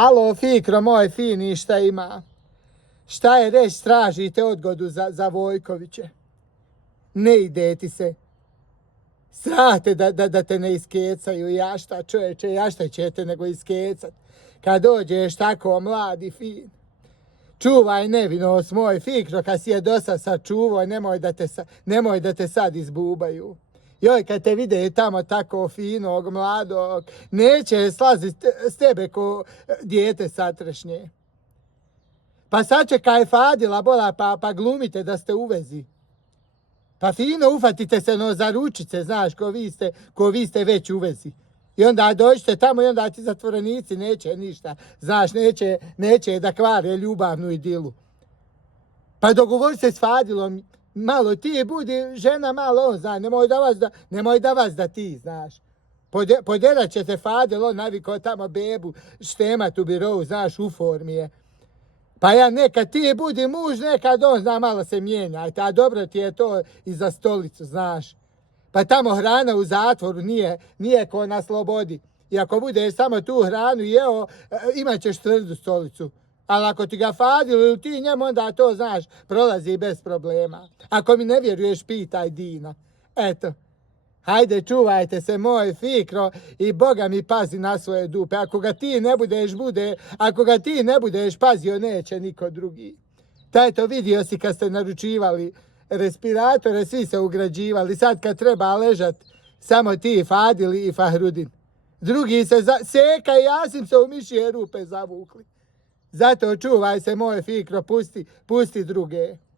Alo, Fikro, moj fini, šta ima? Šta je reći, tražite odgodu za Vojkoviće? Ne ide ti se. Strate da te ne iskecaju. Ja šta, čovječe, ja šta ćete nego iskecat? Kad dođeš tako mladi, fin. Čuvaj nevinost, moj Fikro, kad si je dosta sačuvao, nemoj da te sad izbubaju. Joj, kad te vide tamo tako finog, mladog, neće slaziti s tebe ko dijete satrešnje. Pa sačekaj Fadila, bola, pa glumite da ste u vezi. Pa fino ufatite se za ručice, znaš, ko vi ste već u vezi. I onda dođete tamo i onda ti zatvorenici neće ništa. Znaš, neće da kvare ljubavnu idilu. Pa dogovori se s Fadilom, malo ti budi žena, malo on, znaš, nemoj da vas da ti, znaš. Poderat će te Fadil, on naviko tamo bebu štemat u birovu, znaš, u formi je. Pa ja nekad ti budi muž, nekad on, zna, malo se mijenjajte, a dobro ti je to i za stolicu, znaš. Pa tamo hrana u zatvoru nije ko na slobodi. I ako budeš samo tu hranu jeo, imat ćeš tvrdu stolicu. Ali ako ti ga Fadil ili ti njemu, onda to, znaš, prolazi bez problema. Ako mi ne vjeruješ, pitaj Dina. Eto. Hajde, čuvajte se, moj Fikro, i Boga mi pazi na svoje dupe. Ako ga ti ne budeš pazio, neće niko drugi. Eto, vidio si kad ste naručivali respiratore, svi se ugrađivali. Sad kad treba ležat, samo ti, Fadil i Fahrudin. Drugi se Seka i Jasim se u mišje rupe zavukli. Zato čuvaj se, moj Fikro, pusti druge.